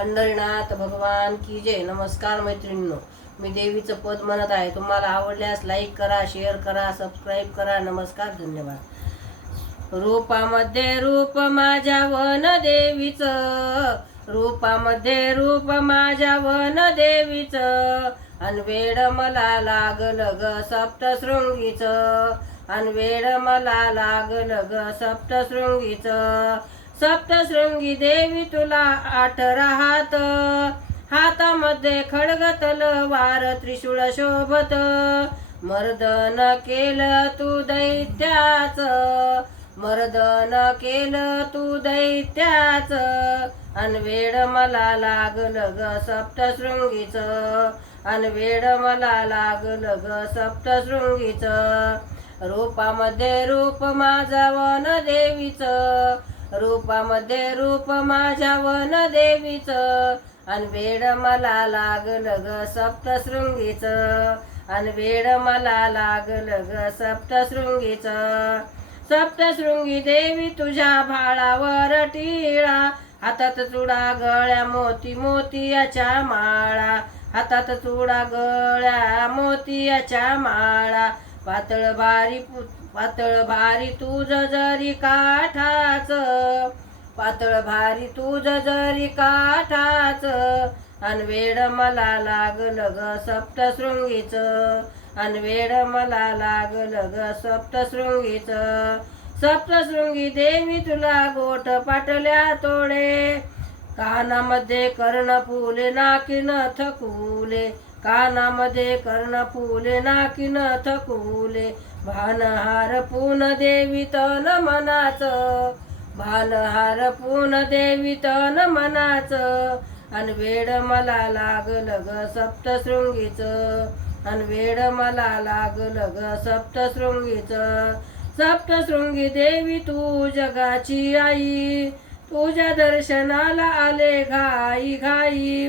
पंढरीनाथ भगवान की जय. नमस्कार मैत्रिणींनो, मी देवीचं पद म्हणत आहे. तुम्हाला आवडल्यास लाईक करा, शेअर करा, सबस्क्राईब करा. नमस्कार, धन्यवाद. रूपामध्ये रूप माझ्या वन देवीचं, रूपामध्ये रूप माझ्या वन देवीचं, अनवेड मला लागलं ग सप्तशृंगीचं, अनवेड मला लागलं ग सप्तशृंगीचं. सप्तशृंगी देवी तुला 18 हात, हातामध्ये खड्ग तलवार त्रिशूळ शोभत, मर्दन केलं तू दैत्याच, मर्दन केलं तू दैत्याच, अनवेड मला लागलं ग सप्तशृंगीचं, अनवेड मला लागलं ग सप्तशृंगीचं. रूपामध्ये रूप माझा वन देवीचं, रूपामध्ये रूप माझ्या वन देवीचं, अनवेड मला लागलं ग सप्तशृंगीचं, अनवेड मला लागलं ग सप्तशृंगीचं. सप्तशृंगी देवी तुझ्या भाळावर टिळा, हातात चुडा गळ्या मोती मोतियाच्या माळा, हातात चुडा गळ्या मोतियाच्या माळा, पातळ भारी तुझ जरी काठाच, पातळ भारी तुझ जरी काठाच, अनवेड मला लागलं ग सप्तशृंगीचं, अनवेड मला लागलं ग सप्तशृंगीचं. सप्तशृंगी देवी तुला गोट पाटल्या तोडे, कानामध्ये कर्णफुले नाकी नथ कुले, कानामध्ये कर्णफुले नाकी नथ कुले, भानहार पून देवी तन मनाचं, भानहार पून देवी तन मनाचं, अनवेड मला लागलं ग सप्तशृंगीचं, अनवेड मला लागलं ग सप्तशृंगीचं. सप्तशृंगी देवी तू जगाची आई, तुझ्या दर्शनाला आले घाई घाई,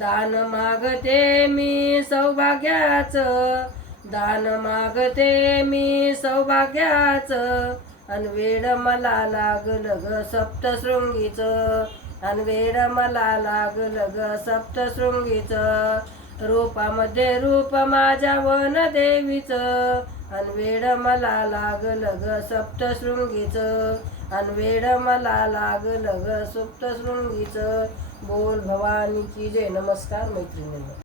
दान मागते मी सौभाग्याचं, दान मागते मी सौभाग्याचं, अनवेड मला लागलं ग सप्तशृंगीचं, अनवेड मला लागलं ग सप्तशृंगीचं. रूपामध्ये रूप माझ्या वन देवीचं, अनवेड मला लागलं ग सप्तशृंगीचं, अनवेड मला लागलं ग सप्तशृंगीचं. बोल भवानी की जय. नमस्कार मैत्रिणींनो.